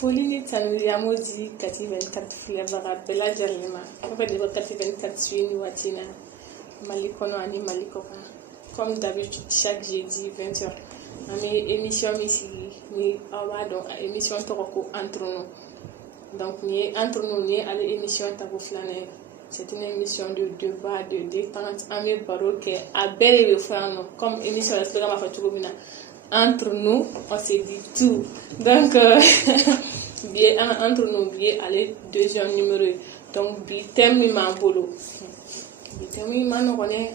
foli ni tanuyamo di kati 24 filabara bela jarlima en fait de kati 24 suini watina Mali kono ani Mali koka comme d'habitude chaque jeudi 20h ami émission ici ni awa donc émission toko entre nous donc ni entre nous ni à l'émission tabo flaner c'est une émission de débat de détente ami baroque à belle et frano comme émission le ma fatu mina entre nous on se dit tout donc bien entre nous bien aller deuxième numéro donc bi thème mi mambolo bi thème mi mano connaît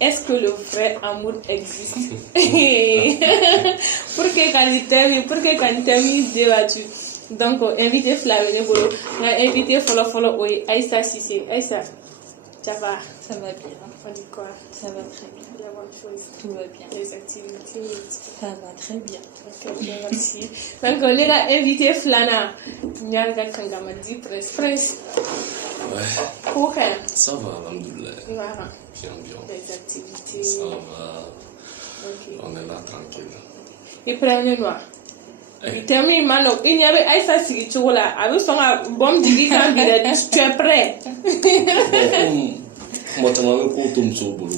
est-ce que le vrai amour existe pourquoi quand thème débattu donc invité Flavie Bolo a invité follow oui Aïssa Cissé Aïssa ça va bien on dit quoi ça va très bien la bonne chose tout va bien les activités ça va très bien ok merci donc on a invité Flana Nyanga Kangama dit presse ouais ok ça va alhamdoulilah voilà bien les activités ça va ok on est là tranquille et prenez noir Itemi mano inyabe Aïssa sigi chola abu songa bom digi kan bida tu es prêt moi tu m'as ko tum so bulu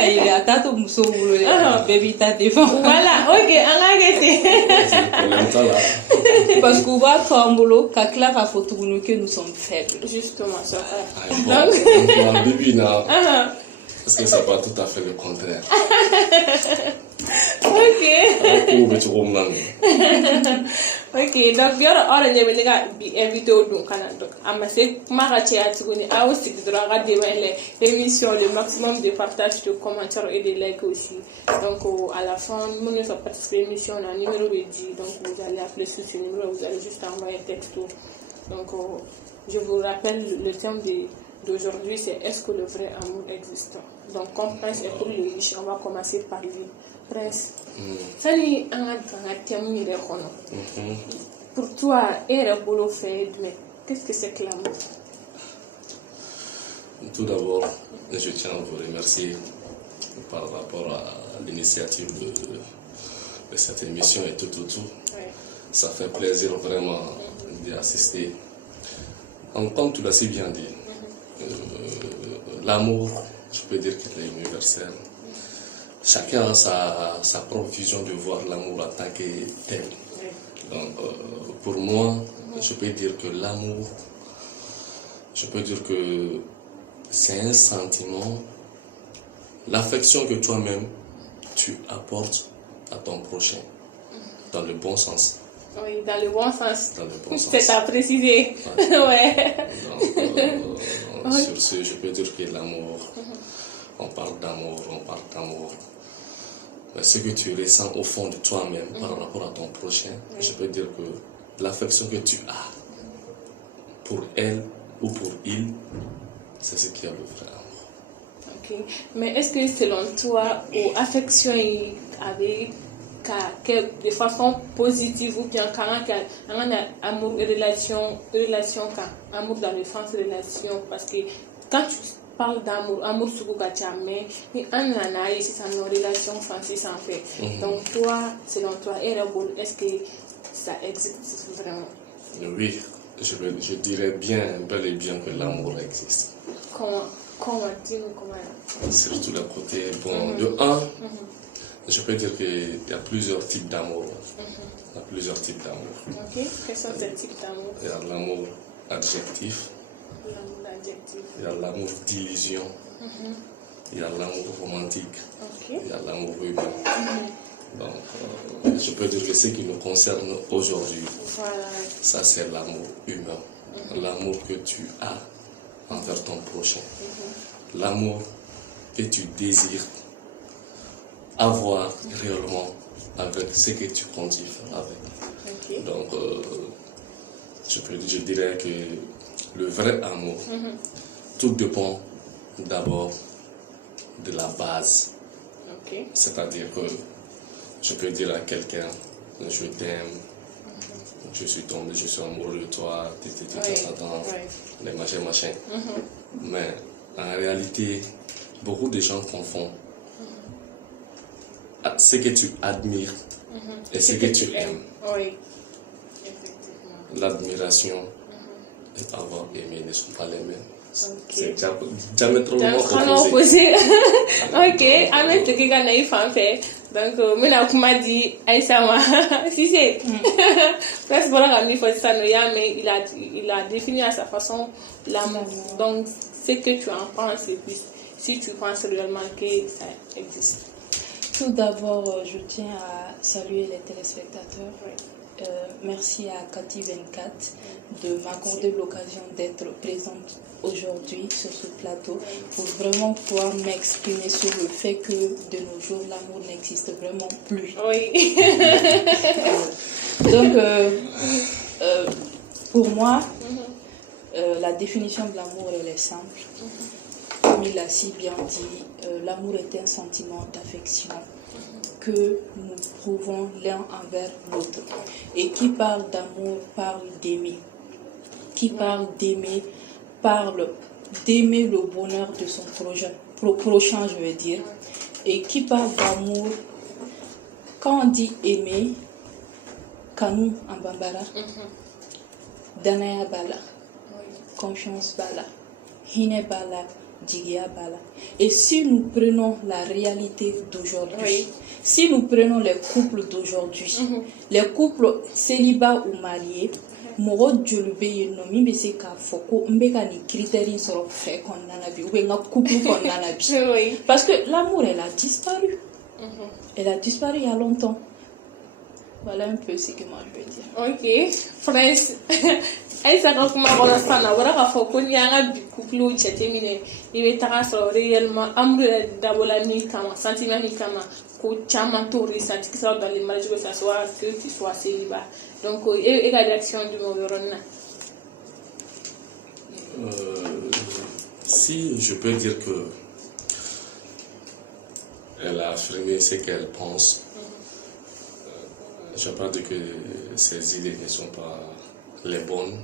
il a tato muso bulu baby ta devant voilà ok angagete parce qu'on va tomber ka kla ka photo que nous sommes faibles justement ça donc baby na parce que c'est pas tout à fait le contraire. Ok, donc yoro ora nyebe lega bi invité odun kana donc amase mara chia tuguni a aussi droit de l'émission le maximum de partage de commentaires et de likes aussi. Donc à la fin nous nous participer l'émission on a numéro de 10 donc vous allez appeler sur ce numéro vous allez juste envoyer un texto. Donc je vous rappelle le thème d'aujourd'hui c'est est-ce que le vrai amour existe. Donc comme Prince est pour le riche on va commencer par lui. Prince sani anga thème ni rekono pour toi et bolo fait mais qu'est-ce que c'est que l'amour? Tout d'abord je tiens à vous remercier par rapport à l'initiative de cette émission et tout ouais. Ça fait plaisir vraiment d'y assister. Donc, comme tu l'as si bien dit l'amour je peux dire qu'il est universel. Chacun a sa propre vision de voir l'amour en tant que tel. Donc, pour moi, je peux dire que l'amour, c'est un sentiment, l'affection que toi-même, tu apportes à ton prochain, dans le bon sens. Oui, dans le bon sens. Dans le bon sens. C'est à préciser. Ouais. Donc, sur ce, je peux dire que l'amour, on parle d'amour. Mais ce que tu ressens au fond de toi-même par rapport à ton prochain, je peux dire que l'affection que tu as pour elle ou pour il, c'est ce qui est le vrai amour. Ok. Mais est-ce que selon toi, l'affection avec de façon positive ou bien quand on a amour relation amour dans le sens relation parce que quand tu parles amour sugu gacha mais ni anana ici c'est une relation française en fait. Donc toi selon toi est-ce que ça existe vraiment? Oui, je dirais bel et bien que l'amour existe. Comment surtout le côté de un. Je peux dire qu'il y a plusieurs types d'amour. Il y a plusieurs types d'amour. Ok, quels sont ces types d'amour? Il y a l'amour adjectif. Il y a l'amour d'illusion. Il y a l'amour romantique. Il y a l'amour humain. Donc, je peux dire que ce qui nous concerne aujourd'hui, ça c'est l'amour humain. L'amour que tu as envers ton prochain. L'amour que tu désires avoir réellement avec ce que tu comptes y faire avec. Donc, je dirais que le vrai amour, tout dépend d'abord de la base. C'est-à-dire que je peux dire à quelqu'un, je t'aime, je suis amoureux de toi, les machins. Mais en réalité, beaucoup de gens confondent ce que tu admires et ce que tu aimes. Oui, effectivement. L'admiration et avoir aimé ne sont pas les mêmes. Ok. C'est diamétralement Diamétralement opposé. Ok, Ahmed tɛ kɛ ka na i fan fɛ donc n bɛna kuma di Aïssa ma Cissé presque bɔra ka min fɔ sisan nɔ i y'a mɛn il a défini à sa façon l'amour donc ce que tu en penses et puis si tu penses réellement que ça existe. Tout d'abord, je tiens à saluer les téléspectateurs. Oui. Merci à Cathy 24 de m'accorder l'occasion d'être présente aujourd'hui sur ce plateau pour vraiment pouvoir m'exprimer sur le fait que de nos jours l'amour n'existe vraiment plus. Oui. Donc, pour moi, la définition de l'amour elle est simple. Comme il l'a si bien dit, l'amour est un sentiment d'affection que nous prouvons l'un envers l'autre. Et qui parle d'amour parle d'aimer. Qui parle d'aimer parle d'aimer le bonheur de son prochain, je veux dire. Et qui parle d'amour, quand on dit aimer, Kanu en Bambara, Danaya Bala, confiance Bala, Hine Bala, Digia Bala. Et si nous prenons la réalité d'aujourd'hui, si nous prenons les couples d'aujourd'hui, les couples célibats ou mariés, mɔgɔ joli bɛ yen nɔ min bɛ se k'a fɔ ko n bɛ ka nin critère in sɔrɔ fɛ kɔnɔna na bi ou bien n ka couple kɔnɔna na bi parce que l'amour elle a disparu elle a disparu il y a longtemps. Voilà un peu ce que moi je veux dire. Ok, Prince. Aïssa ka kuma kɔnɔ sisan na a bɔra k'a fɔ ko n'i y'an ka bi couple jateminɛ i bɛ taga sɔrɔ réellement amour yɛrɛ dabɔla min kama sentiment min kama ko caman t'o ressenti que ça soit dans les mariages que ça soit que tu sois célibat donc e ka réaction jumɛn o yɔrɔnin na. Si je peux dire que elle a affirmé ce qu'elle pense, je ne vais pas dire que ses idées ne sont pas les bonnes,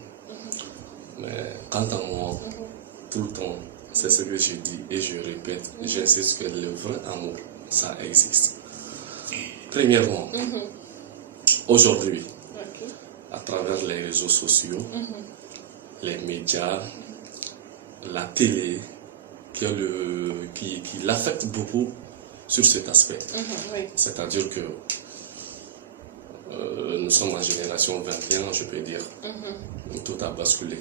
mais quant à moi, tout le temps, c'est ce que je dis et je répète, j'insiste que le vrai amour, ça existe. Premièrement, aujourd'hui, à travers les réseaux sociaux, les médias, la télé, qui l'affecte beaucoup sur cet aspect. C'est-à-dire que nous sommes en génération 21, je peux dire. Tout a basculé.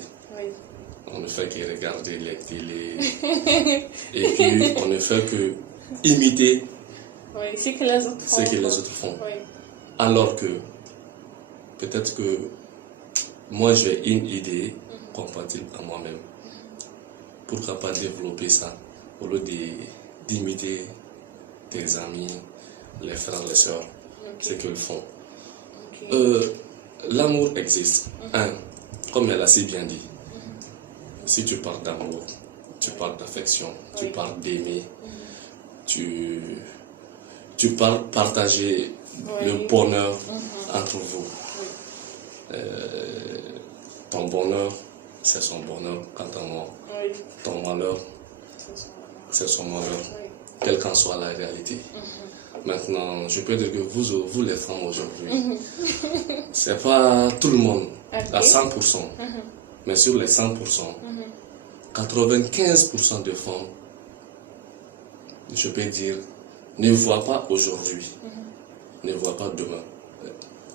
On ne fait que regarder les télés et puis on ne fait que imiter ce que les autres font. Alors que peut-être que moi j'ai une idée compatible à moi-même. Pourquoi pas développer ça au lieu d'imiter tes amis, les frères, les sœurs, ce qu'ils font. L'amour existe. Comme elle a si bien dit, si tu parles d'amour, tu parles d'affection, tu parles d'aimer, tu parles partager le bonheur entre vous. Ton bonheur, c'est son bonheur. Quant à moi, ton malheur, c'est son malheur, quelle qu'en soit la réalité. Maintenant, je peux dire que vous les femmes aujourd'hui, c'est pas tout le monde à 100%, mais sur les 100%, 95% de femmes, je peux dire, ne voient pas aujourd'hui, ne voient pas demain.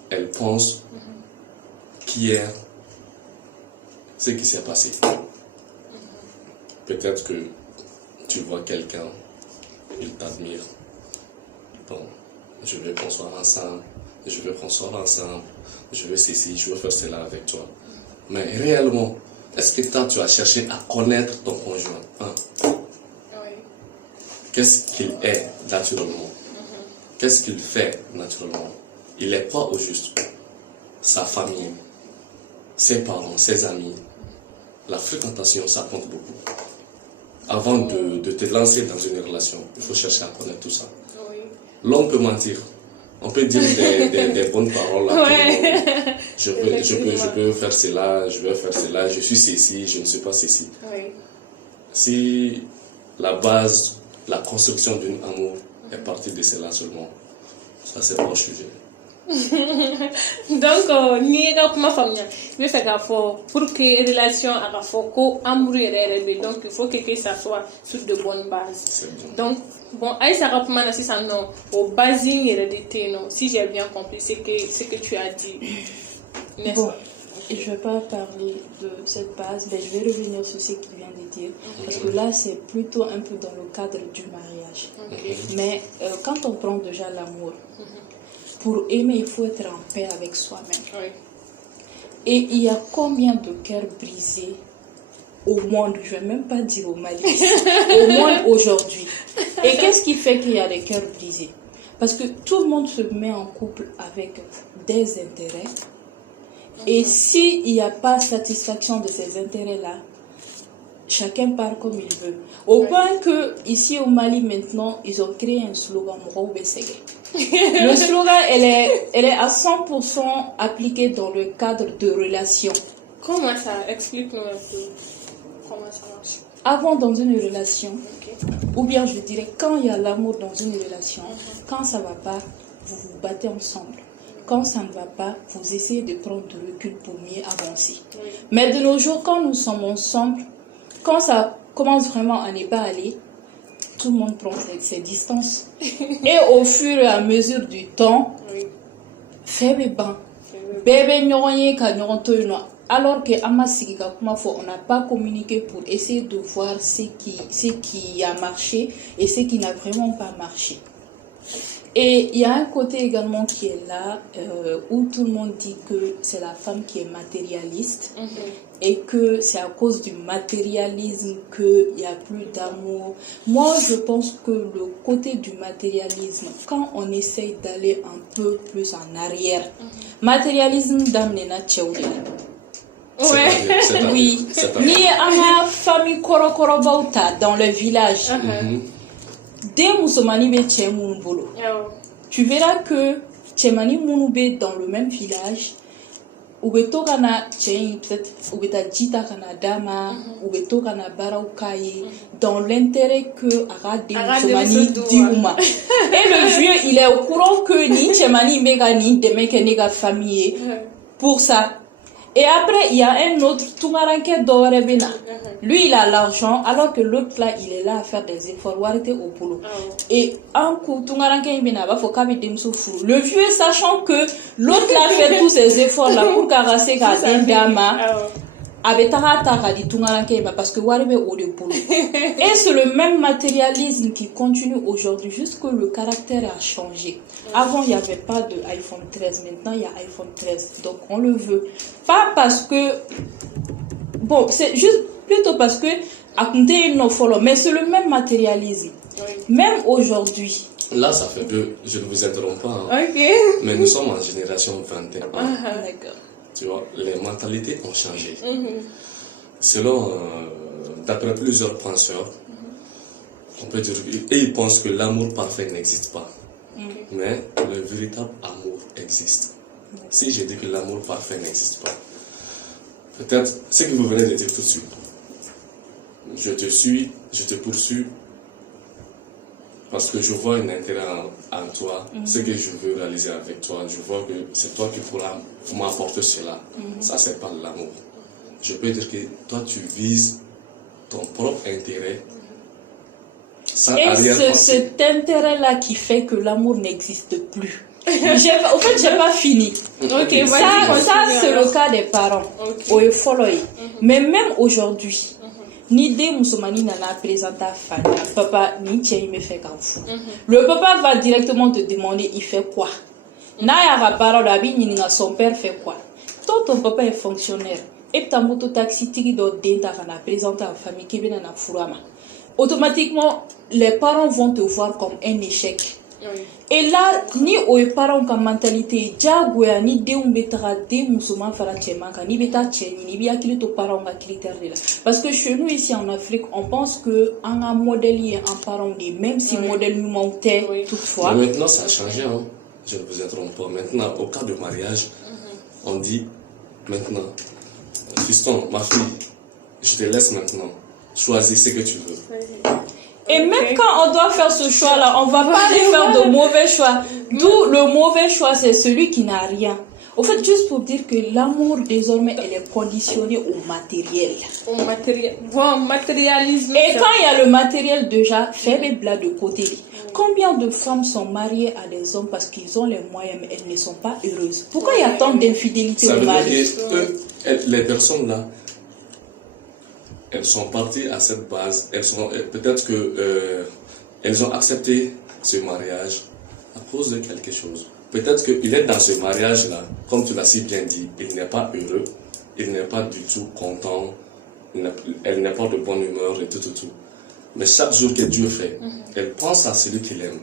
Elles pensent qu'hier, ce qui s'est passé. Peut-être que tu vois quelqu'un, il t'admire. Bon, je veux qu'on soit ensemble, je veux qu'on soit ensemble, je veux ceci, je veux faire cela avec toi. Mais réellement, est-ce que toi tu as cherché à connaître ton conjoint? Qu'est-ce qu'il est naturellement? Qu'est-ce qu'il fait naturellement? Il est quoi au juste? Sa famille, ses parents, ses amis, la fréquentation, ça compte beaucoup. Avant de te lancer dans une relation, il faut chercher à connaître tout ça. L'homme peut mentir. On peut dire des bonnes paroles à tout le monde. Je peux faire cela, je vais faire cela, je suis ceci, je ne suis pas ceci. Si la base, la construction d'un amour est partie de cela seulement, Ça, c'est pas le sujet. Donc ni ka kuma faamuya i bɛ fɛ k'a fɔ pour que relation a ka fɔ ko amour yɛrɛ bɛ donc il faut que ça soit sur de bonnes bases. Donc bon Aïssa ka kuma na sisan nɔ o base in yɛrɛ de tɛ yen nɔ si j'ai bien compris ce que tu as dit. Bon, je ne vais pas parler de cette base, mais je vais revenir sur ce qu'il vient de dire, parce que là, c'est plutôt un peu dans le cadre du mariage. Mais quand on prend déjà l'amour, pour aimer, il faut être en paix avec soi-même. Et il y a combien de cœurs brisés au monde, je ne vais même pas dire au Mali, au monde aujourd'hui. Et qu'est-ce qui fait qu'il y a des cœurs brisés? Parce que tout le monde se met en couple avec des intérêts. Et s'il n'y a pas satisfaction de ces intérêts-là, chacun part comme il veut. Au point que ici au Mali maintenant, ils ont créé un slogan Le slogan, elle est à 100% appliquée dans le cadre de relations. Comment ça? Explique-nous un peu comment ça marche. Avant dans une relation, ou bien je dirais quand il y a l'amour dans une relation, quand ça ne va pas, vous vous battez ensemble. Quand ça ne va pas, vous essayez de prendre du recul pour mieux avancer. Mais de nos jours, quand nous sommes ensemble, quand ça commence vraiment à ne pas aller, tout le monde prend ses distances. Et au fur et à mesure du temps, alors que on n'a pas communiqué pour essayer de voir ce qui a marché et ce qui n'a vraiment pas marché. Et il y a un côté également qui est là, où tout le monde dit que c'est la femme qui est matérialiste et que c'est à cause du matérialisme qu'il n'y a plus d'amour. Moi, je pense que le côté du matérialisme, quand on essaye d'aller un peu plus en arrière, matérialisme d'amener oui, ni à ma famille Korokorobauta dans le village. Tu verras que Tchemani Mounoube dans le même village, Ubeto kana Tchen, peut-être Ubeta Jita kana Dama, Ubeto kana Baraukaye, dans l'intérêt que Arade Mousomani Diouma. Et le vieux, il est au courant que ni Tchemani Megani, Demekenega famille, pour ça. Et après, il y a un autre, Toumaranke Dorebena. Lui, il a l'argent, alors que l'autre là, il est là à faire des efforts. Warete au boulot. Et un coup, Toumaranke Ibena, il faut qu'il y le vieux, sachant que l'autre là fait tous ces efforts là pour carasser Dama. Parce que Waribe au boulot. Et c'est le même matérialisme qui continue aujourd'hui, juste que le caractère a changé. Avant, il n'y avait pas de iPhone 13, maintenant il y a iPhone 13. Donc on le veut. Pas parce que. Bon, c'est juste plutôt parce que. Mais c'est le même matérialisme. Même aujourd'hui. Là, ça fait que je ne vous interromps pas. Mais nous sommes en génération 21. D'accord. Tu vois, les mentalités ont changé. Selon, d'après plusieurs penseurs, on peut dire qu'ils pensent que l'amour parfait n'existe pas. Mais le véritable amour existe. Si je dis que l'amour parfait n'existe pas, peut-être ce que vous venez de dire tout de suite, je te suis, je te poursuis, parce que je vois un intérêt en toi, ce que je veux réaliser avec toi, je vois que c'est toi qui pourras m'apporter cela. Ça, c'est pas l'amour. Je peux dire que toi, tu vises ton propre intérêt. Et c'est cet intérêt-là qui fait que l'amour n'existe plus. En fait, j'ai pas fini. Ça c'est le cas des parents. Mais même aujourd'hui, ni des Moussoumani nana présenté à papa ni tien me fait qu'un fou. Le papa va directement te demander il fait quoi. Naya parole à son père fait quoi. Toi ton papa est fonctionnaire. Et ta moto taxi tiki do denta kana présenté à famille qui vient na furama. Automatiquement les parents vont te voir comme un échec. Et là, ni aux parents comme mentalité, diagoya ni betara de musulmans fara tchemaka ni beta tcheni ni bia kili to parents ga critère de là. Parce que chez nous ici en Afrique, on pense que un modèle est un parent de même si modèle nous montait toutefois. Mais maintenant ça a changé, hein. Je ne vous interromps pas. Maintenant, au cas de mariage, on dit maintenant, fiston, ma fille, je te laisse maintenant. Choisis ce que tu veux. Et même quand on doit faire ce choix-là, on va pas aller faire de mauvais choix. D'où le mauvais choix, c'est celui qui n'a rien. Au fait, juste pour dire que l'amour, désormais, elle est conditionnée au matériel. Bon, matérialisme. Et quand il y a le matériel déjà, fais les blagues de côté. Combien de femmes sont mariées à des hommes parce qu'ils ont les moyens, mais elles ne sont pas heureuses? Pourquoi il y a tant d'infidélité au mari? Les personnes là, elles sont parties à cette base. Peut-être que elles ont accepté ce mariage à cause de quelque chose. Peut-être qu'il est dans ce mariage-là, comme tu l'as si bien dit, il n'est pas heureux, il n'est pas du tout content, elle n'est pas de bonne humeur et tout. Mais chaque jour que Dieu fait, elle pense à celui qu'il aime.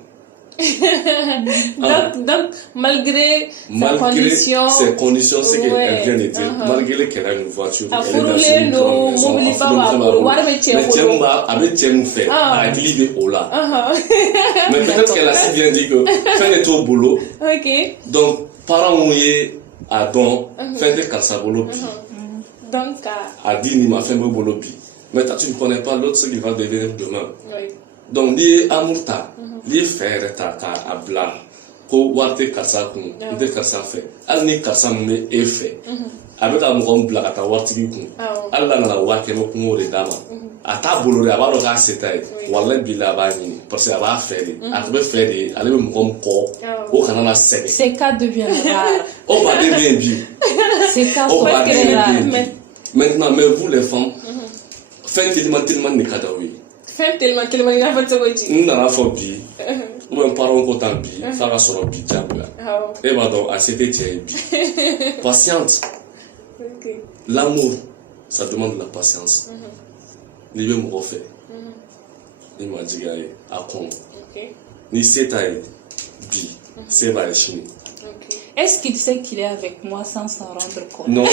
Donc, malgré ses conditions, c'est qu'elle vient de dire, malgré qu'elle a une voiture, elle est dans une mais peut-être qu'elle a si bien dit que fin est au boulot. Donc, parents mouillés à don, fin de Karsabolo. Donc, à Dini, ma fin de boulot. Mais tu ne connais pas l'autre, ce qu'il va devenir demain. Donc, lié amour ta, lié faire ta à blanc, ko warte Karsa kun, de Karsa fait. Al ni Karsa mune e fait. Avec un mouron blanc à ta warte kun. Allah na la wake no kun ore dama. A ta bolore a ba roga setai. Wallahi bila ba ni, parce que va faire. A be faire, ale be mouron ko. O kana na sebe. Ces cas deviennent rares. On va devenir bien. Ces cas sont très rares. Maintenant, mais vous les femmes, faites tellement ne kadawi. Faites tellement il n'a pas de quoi Nous n'avons pas bi. Ou un parent content bi, ça va sur le bi diable. Et bah donc, à cette étienne bi. Patiente. L'amour, ça demande de la patience. Ni bien me refait. Il m'a dit à con. Ni c'est bi, c'est va chine. Est-ce qu'il sait qu'il est avec moi sans s'en rendre compte? Non.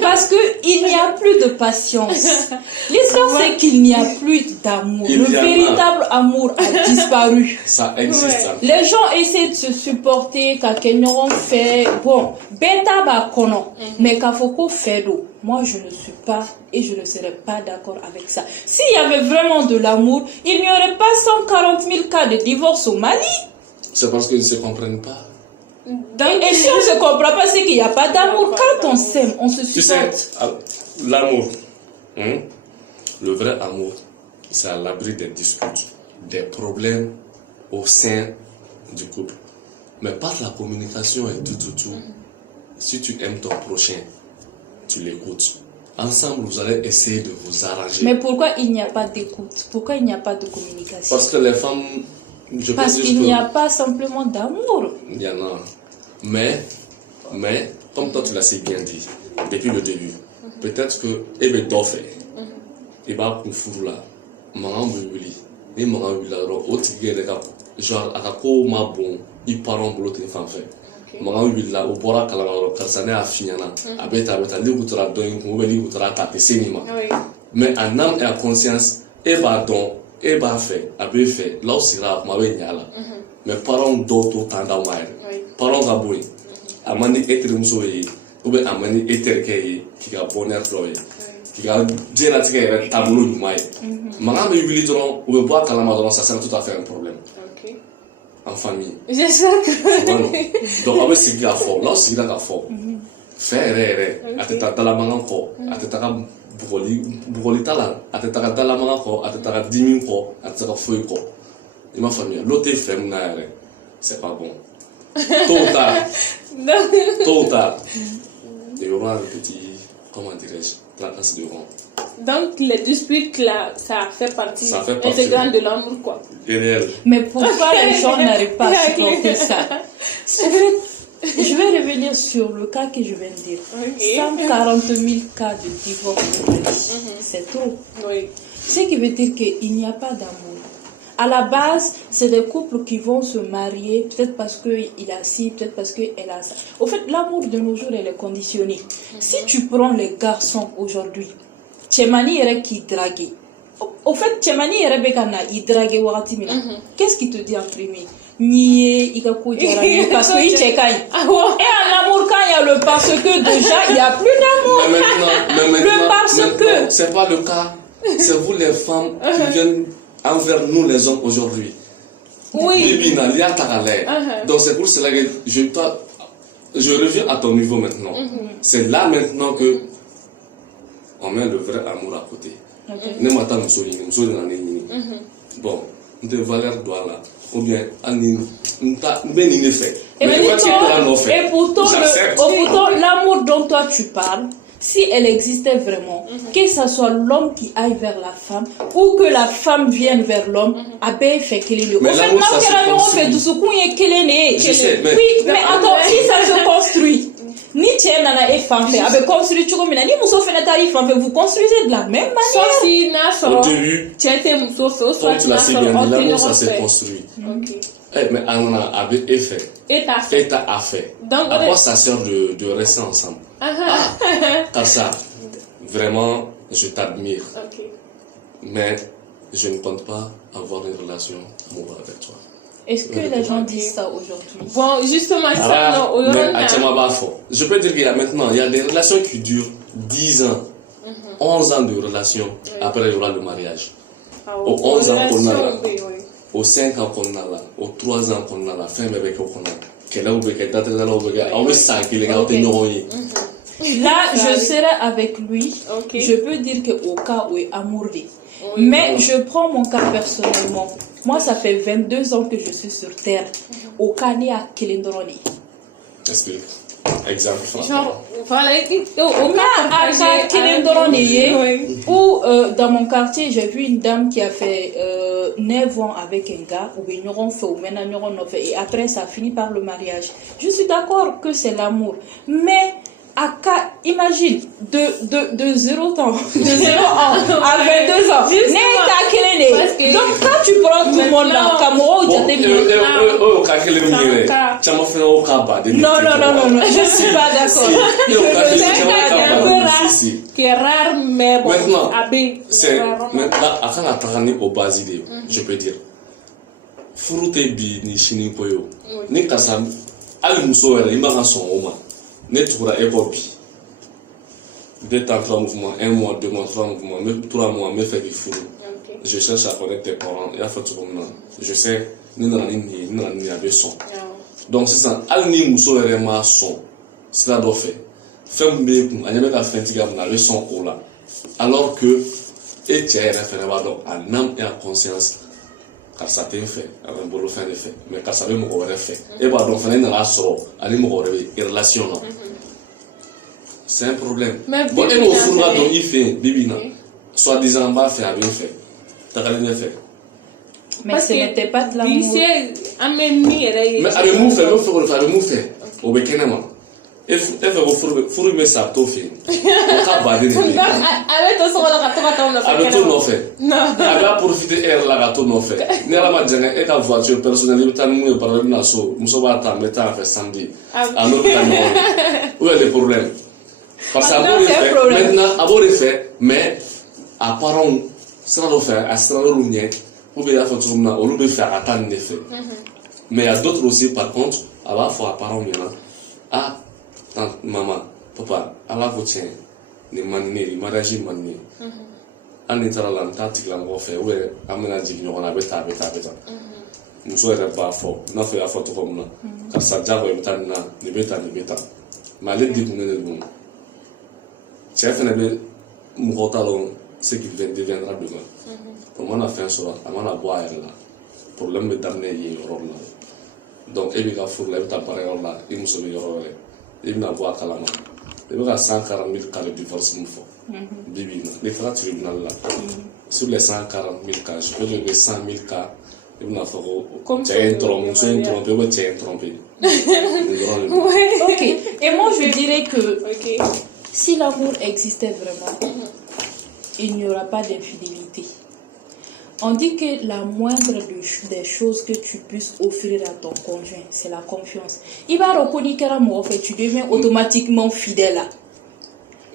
Parce qu'il n'y a plus de patience. L'histoire, c'est qu'il n'y a plus d'amour. Le véritable amour a disparu. Ça existe. Les gens essaient de se supporter, qu'ont fait. Bon, bêta ba kono. Mais kafoko fait d'eau. Moi, je ne suis pas et je ne serais pas d'accord avec ça. S'il y avait vraiment de l'amour, il n'y aurait pas 140 000 cas de divorce au Mali. C'est parce qu'ils ne se comprennent pas. Et si on ne se comprend pas, c'est qu'il n'y a pas d'amour. Quand on s'aime, on se supporte. Tu sais, l'amour, le vrai amour, c'est à l'abri des disputes, des problèmes au sein du couple. Mais par la communication et tout, si tu aimes ton prochain, tu l'écoutes. Ensemble, vous allez essayer de vous arranger. Mais pourquoi il n'y a pas d'écoute? Pourquoi il n'y a pas de communication? Parce que les femmes... Parce qu'il n'y a pas simplement d'amour. Il y en a. Mais, comme toi tu l'as si bien dit, depuis le début, peut-être que Ebe Dofé, Eba Kufurula, Maman Bubuli, et Maman Bularo, Otigere, genre, Akako Mabon, ils parlent boulot une femme fait. Maman Bubila, au Bora Kalamaro, Karsane a Fiana, Abeta, Ligutra Doing, Ligutra Tate Cinema. Mais en âme et à conscience, Eba Don, Eba fait, Abe fait, là aussi, là, Mabe Nyala. Mais parents d'autres temps parents d'aboué, amani être musoye, ou bien amani être qui a bonheur d'oeil, qui a déjà tiré tableau du maï. Maman me huile trop, ou bien boire calamadron, ça sera tout à fait un problème. En famille. J'ai ça que. Donc, avec ce qu'il y a fort, là aussi, il y a fort. Faire, à te taper la main encore, à te taper bourroli tala, à te taper la main encore, à te taper 10 000 encore, à te taper feuille encore. Et ma famille, l'autre frère, c'est pas bon. Tôt ou tard, il y aura un petit, comment dirais-je, tracas de rond. Donc, les disputes là, ça fait partie intégrante de l'amour, quoi. Mais pourquoi les gens n'arrivent pas à supporter ça? En fait, je vais revenir sur le cas que je viens de dire. 140 000 cas de divorce, c'est trop. Ce qui veut dire qu'il n'y a pas d'amour. À la base, c'est des couples qui vont se marier, peut-être parce qu'il a ci, peut-être parce qu'elle a ça. Au fait, l'amour de nos jours, elle est conditionnée. Si tu prends les garçons aujourd'hui, Tchemani est qui drague. Au fait, Tchemani est bekana, il drague Waratimina. Qu'est-ce qu'il te dit en premier? Nié, parce qu'il tchekai. Et en amour, quand il y a le parce que, déjà, il n'y a plus d'amour. Mais maintenant, le parce que. C'est pas le cas. C'est vous les femmes qui viennent envers nous les hommes aujourd'hui. Oui. Donc c'est pour cela que je reviens à ton niveau maintenant. C'est là maintenant que on met le vrai amour à côté. Bon, de valeur doit là. Ou bien, et pourtant, l'amour dont toi tu parles, si elle existait vraiment, que ce soit l'homme qui aille vers la femme ou que la femme vienne vers l'homme, abe fait qu'il est. Mais l'amour, ça se construit. Je sais, mais... Oui, mais attends, si ça se construit, ni tiens nana et femme fait, abe construit tu comme ni muso fait n'atari femme fait, vous construisez de la même manière. Sauf si na au début, comme tu l'as si bien dit, l'amour ça s'est construit. Mais Anna avait effet. Et t'as fait. Donc, à quoi ça sert de rester ensemble? Car ça, vraiment, je t'admire. Mais je ne compte pas avoir une relation amoureuse avec toi. Est-ce que les gens disent ça aujourd'hui? Bon, justement, ça, non. Je peux dire qu'il y a maintenant, il y a des relations qui durent 10 ans, 11 ans de relation. Après, il y aura le mariage. Aux 11 ans qu'on a là, aux 5 ans qu'on a là, aux 3 ans qu'on a là, fin bébé qu'on a. Là, je serai avec lui. Je peux dire qu'au cas où il est amoureux. Mais je prends mon cas personnellement. Moi, ça fait 22 ans que je suis sur Terre. Au cas où Kilindroni. Explique. Exemple. Genre, voilà, ou dans mon quartier, j'ai vu une dame qui a fait 9 ans avec un gars, et après ça finit par le mariage. Je suis d'accord que c'est l'amour, mais imagine, de 0 ans, de 0 ans à 22 ans, donc quand tu prends tout le monde là, non, je ne suis pas d'accord. Qui est rare, mais bon, maintenant, c'est au bas idée, je peux dire. Furute bi ni chini koyo. Ni kasam, al muso il m'a son oma. Ne trouvera école bi. 2 temps, 3 mouvements, 1 mois, 2 mois, 3 mouvements, même 3 mois, me fait du fou. Je cherche à connaître tes parents, et à faire tout comme ça. Je sais, nous n'avons son. Donc c'est ça, al ni muso ma son. C'est là d'où fait. Femme bé, on y a même fait un son au là. Alors que, et tu as référé à l'âme et à conscience. Car ça t'a fait, avec un boulot fait de fait, mais car ça veut m'aurait fait. Et bah donc, il y a un sort, il y a une relation. C'est un problème. Bon, et nous, il fait, Bibina, soi-disant, bah, fait, bien fait. T'as qu'à bien fait. Mais ce n'était pas de l'amour. Mais avec nous, fait, au Bekenama. Et faut me ça, tout fait. Avec tout, non fait. Elle va profiter, elle la gâteau, non fait. N'era dit, et ta voiture personnelle, tu as nous parlé de Nassau, Moussova, t'as fait samedi. Alors, où est le problème? Parce que maintenant, avoir effet, mais apparemment, ça va faire, à ce moment-là, ou bien à faire tout le monde, ou bien faire attendre l'effet. Mais il y a d'autres aussi, par contre, à la fois apparemment, ah, tante, maman, papa, à la fois, tiens, les manières, les mariages manières. En étant là, tant que l'on fait, oui, aménager, on a bêta. Nous sommes pas forts, nous faisons la photo comme ça. Car ça, déjà, on est bêta. Mais les dit qu'on est bon. Si elle fait un talon, ce qui deviendra demain. Pour moi, on a fait un soir, on a boire là. Problème de d'amener y là. Donc, il y a four là, il y a pareil là, il me sauve yorole. Il y a boire calama. Il y a 140 000 cas de divorce une fois. Bibi, les trois tribunaux là. Sur les 140 000 cas, je peux lever 100 000 cas. Il y a un trompé. Ok. Et moi, je dirais que si l'amour existait vraiment, il n'y aura pas d'infidélité. On dit que la moindre des choses que tu puisses offrir à ton conjoint, c'est la confiance. Il va reconnaître que tu deviens automatiquement fidèle.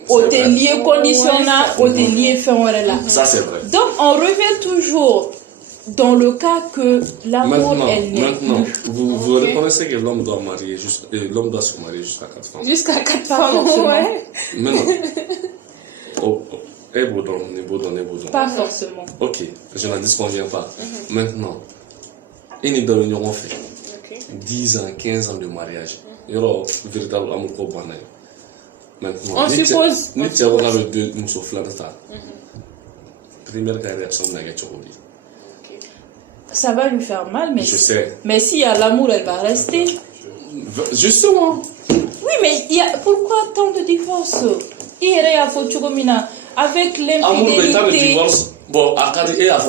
Hôtelier conditionnel, hôtelier fait là. Ça, c'est vrai. Donc, on revient toujours dans le cas que l'amour, elle n'est Maintenant, vous reconnaissez que l'homme doit se marier jusqu'à 4 femmes. Jusqu'à 4 femmes, ouais. Maintenant, Pas forcément. Ok, je n'en disconviens pas. Maintenant, une idée de l'union fait 10 ans, 15 ans de mariage. Il y aura un véritable amour pour moi. Maintenant, On suppose. Ni tu as le deux nous souffle là ça. Première réaction de la Ça va lui faire mal, mais je sais. Mais s'il y a l'amour, elle va rester. Justement. Oui, mais pourquoi tant de divorces? Il y a avec l'infidélité. Bon, à quand il y a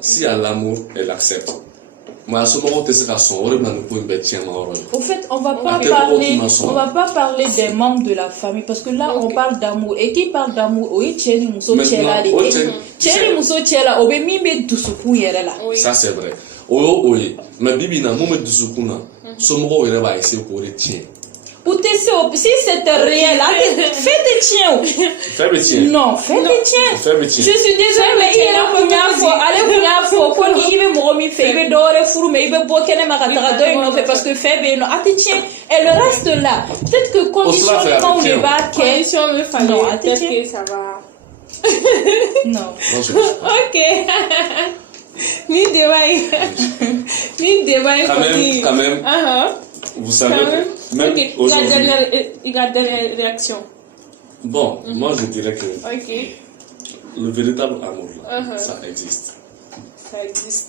s'il y a l'amour, elle accepte. Mais à ce moment, tu sais qu'à son au fait, on va pas parler des membres de la famille parce que là, on parle d'amour. Et qui parle d'amour? Ça, c'est vrai. Oui. Mais Bibi n'a pas de soukuna. Somoro, il va essayer pour les tiens. Si c'était réel, fais des tiens. Fais des tiens. Non, fais des tiens. Je suis désolée, mais il est la première fois. Allez, première fois, quand il veut me faire, il veut dormir fou, mais il veut boire qu'elle m'a rattrapé, parce que fais bien. Ah, tes tiens, elle reste là. Peut-être que conditionnement, on ne va pas. Condition me fallait. Non, peut-être que ça va. Non. Ok. Ni débat. Quand même. Vous savez, même aujourd'hui. Il y a des réactions. Bon, moi je dirais que le véritable amour, là, ça existe.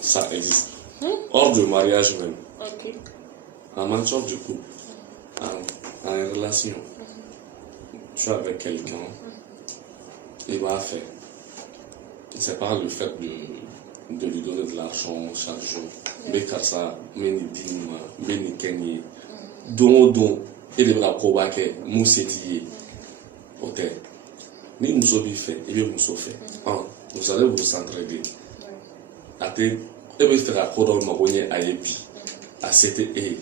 Ça existe. Hors de mariage même. En matière du couple, en relation, tu es avec quelqu'un, il va faire. C'est pas le fait de lui donner de l'argent chaque jour. Mais car ça, meni dinima, meni kenye, don, il devra provoquer, moussetier, hôtel. Ni nous fait, et bien nous fait. Vous allez vous entraider. Et bien faire un cordon marronnier à l'épi, à cette et.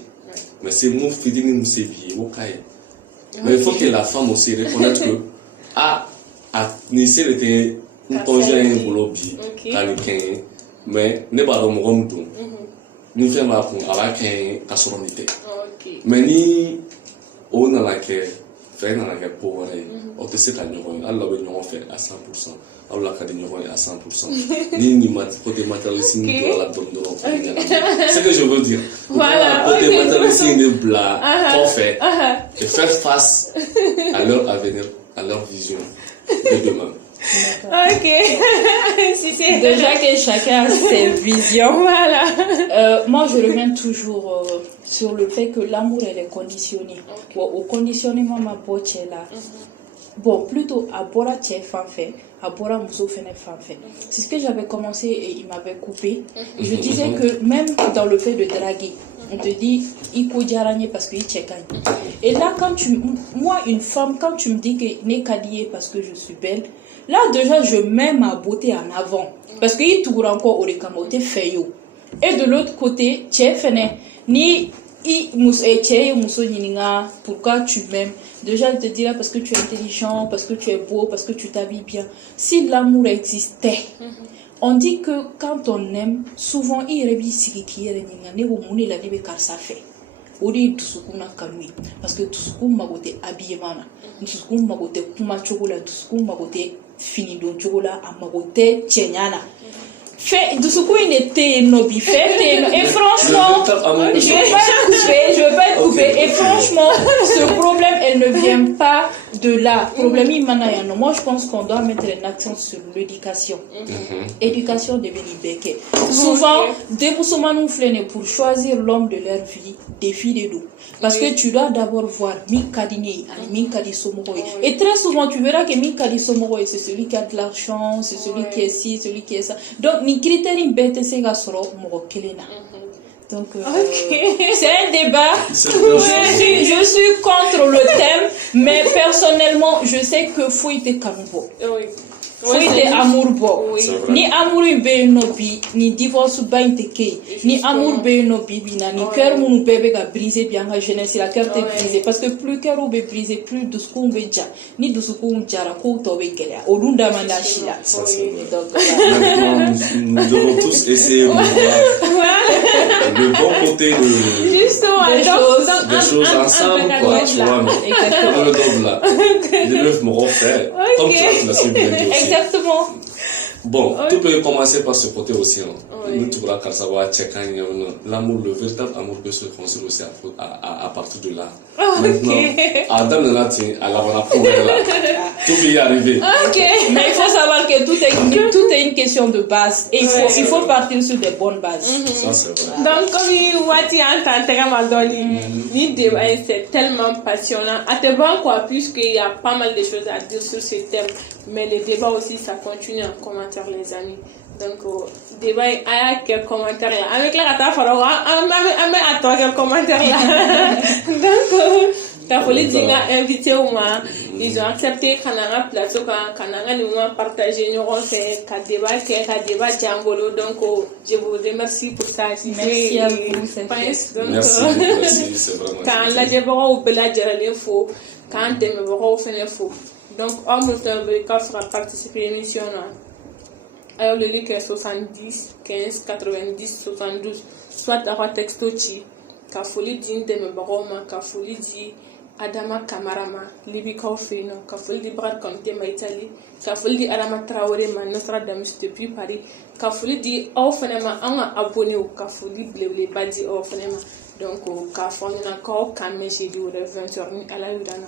Mais c'est mon fidèle, nous c'est bien, au cahier. Mais il faut que la femme aussi reconnaisse que, ni c'est le temps, un boulot bi, mais ne pas dans mon rond. Nous faisons la fond avec un casseronité. Mais ni on a la que fait dans la pauvre, on te sait qu'à nous, alors on fait à 100%, alors la cadre à 100%. Ni côté matérialisme de la donne de c'est ce que je veux dire. Voilà. Côté matérialisme de blanc, on fait et faire face à leur avenir, à leur vision de demain. Ok. Déjà que chacun a ses visions. Voilà. Moi, je reviens toujours sur le fait que l'amour, elle est conditionné. Au conditionnement, ma boîte est là. Bon, plutôt à Bora Tchefafé, à Bora Moussofene Fafé. C'est ce que j'avais commencé et il m'avait coupé. Je disais que même dans le fait de draguer, on te dit il faut diaragner parce qu'il tchèque. Et là, moi, une femme, quand tu me dis que n'est qu'à lier parce que je suis belle, là déjà je mets ma beauté en avant parce qu'il tourne encore au récamoté feyo. Et de l'autre côté, tchèfene ni pourquoi tu m'aimes? Déjà, je te dirais parce que tu es intelligent, parce que tu es beau, parce que tu t'habilles bien. Si l'amour existait, on dit que quand on aime, souvent, il y a des gens qui sont parce que tout ce qu'on m'a goûté habillement, tout ce qu'on m'a goûté kuma chocolat, tout ce qu'on m'a goûté fini donc chocolat, à m'a goûté tchenyana. Fait de ce qu'on était nobi fait et franchement je vais pas être coupé et franchement ce problème elle ne vient pas de là problème moi je pense qu'on doit mettre un accent sur l'éducation éducation de Bénibeke souvent des musulmans flânent pour choisir l'homme de leur vie défi de nous parce que tu dois d'abord voir Mikadine Mikadi Somoroy et très souvent tu verras que Mikadi Somoroy c'est celui qui a de l'argent c'est celui qui est ci celui qui est ça donc ni critères bête c'est gasoro mokelena. Donc c'est un débat. Je suis contre le thème, mais personnellement je sais que faut être kambo. Faut être amour bo. Ni amour be no bi, ni divorce ba inteke, ni amour be no bi bina, ni cœur mon bébé ga brisé bien la jeunesse la cœur est brisé parce que plus cœur ou be brisé plus de ce qu'on veut déjà, ni de ce qu'on jara ko to be gele. Olunda mandashila. Nous devons tous essayer de voir le bon côté des choses ensemble quoi, tu vois, mais le double là, ils doivent me refaire comme ça tu l'as su bien dit aussi. Exactement. Bon, tout peut commencer par ce côté aussi. Oui. Nous, tu pourras savoir, l'amour, le véritable amour peut se construire aussi à partir de là. Maintenant, Adam Nanati, à la tout peut y arriver. Mais il faut savoir que tout est une question de base. Et il faut partir sur des bonnes bases. Ça, c'est vrai. Donc, comme Wati ni débat, c'est tellement passionnant. À te voir quoi, puisqu'il y a pas mal de choses à dire sur ce thème. Mais le débat aussi, ça continue en commentaire, les amis. Donc, débat, il y a quelques commentaires là. Avec la rata, à toi, quelques commentaires là. Donc, quand vous les dites, invité au moins, ils ont accepté qu'on a un plateau, qu'on a un partagé, nous fait, qu'un débat Djangolo. Donc, je vous remercie pour ça. Merci à vous. Merci beaucoup, c'est vraiment. Quand la débat au Beladjara, il faut, quand des mémoires au Fénéfo. Donc, on va participer à l'émission. Alors, le link est 70 15 90 72. Soit à texto chi. Kafoli din de mémoires, Kafoli di Adama Kamarama, Libi Kaufeno, Kafoli di Brad Conte Maitali, Kafoli di Adama Traoré, Nostradamus depuis Paris, Kafoli di Orphanema, un abonné au Kafoli Bleu, Badi Orphanema. Donc, Kafoli n'a qu'au Kamé, j'ai dit au 20h à la Udana.